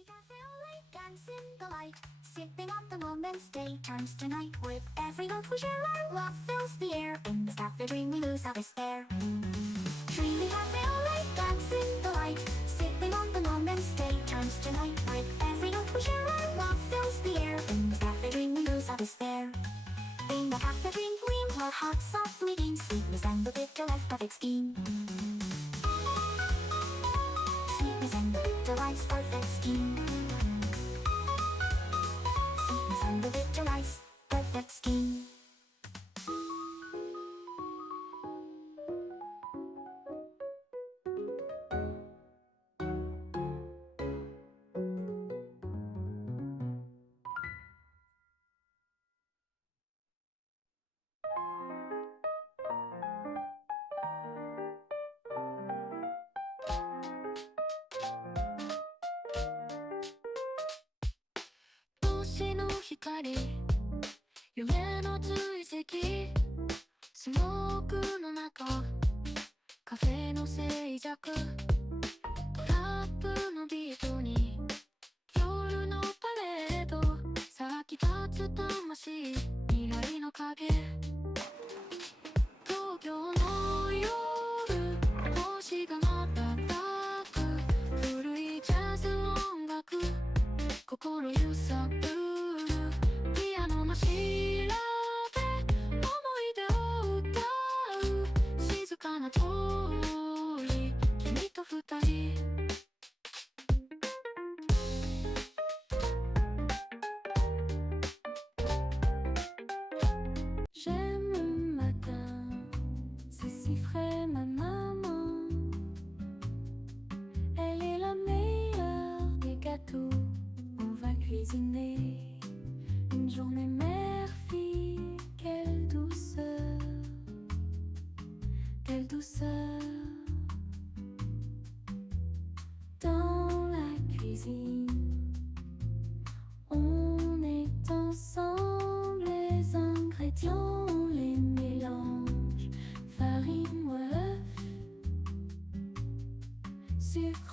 Dreamy cafe late dance in the light, sipping on the moment's day turns to night. With every note we share, our love fills the air. In this cafe dream we lose our despair. Dreamy cafe late dance in the light, sipping on the moment's day turns to night. With every note we share, our love fills the air. In this cafe dream we lose our despair. In the cafe dream gleam, our hearts softly beam. Sweetness and the bitter life perfect scheme. Sweetness and the bitter life's perfect scheme. Sweetness and the bitter life's perfect scheme.星の光、夢の追跡、スモークの中、カフェの静寂、トラップのビートに夜のパレード、咲き立つ魂、未来の影、東京の夜、星が瞬く、古いジャズ音楽、心揺さぶるピアノの調べ、思い出を歌う静かな通り、君と二人。J'aime le matin, c'est si frais ma maman. Elle est la meilleure des gâteaux. On va cuisiner une journée mère-fille. Quelle douceur, quelle douceur. Dans la cuisine, on est ensemble. Les ingrédients, on les mélange. Farine ou œuf, sucre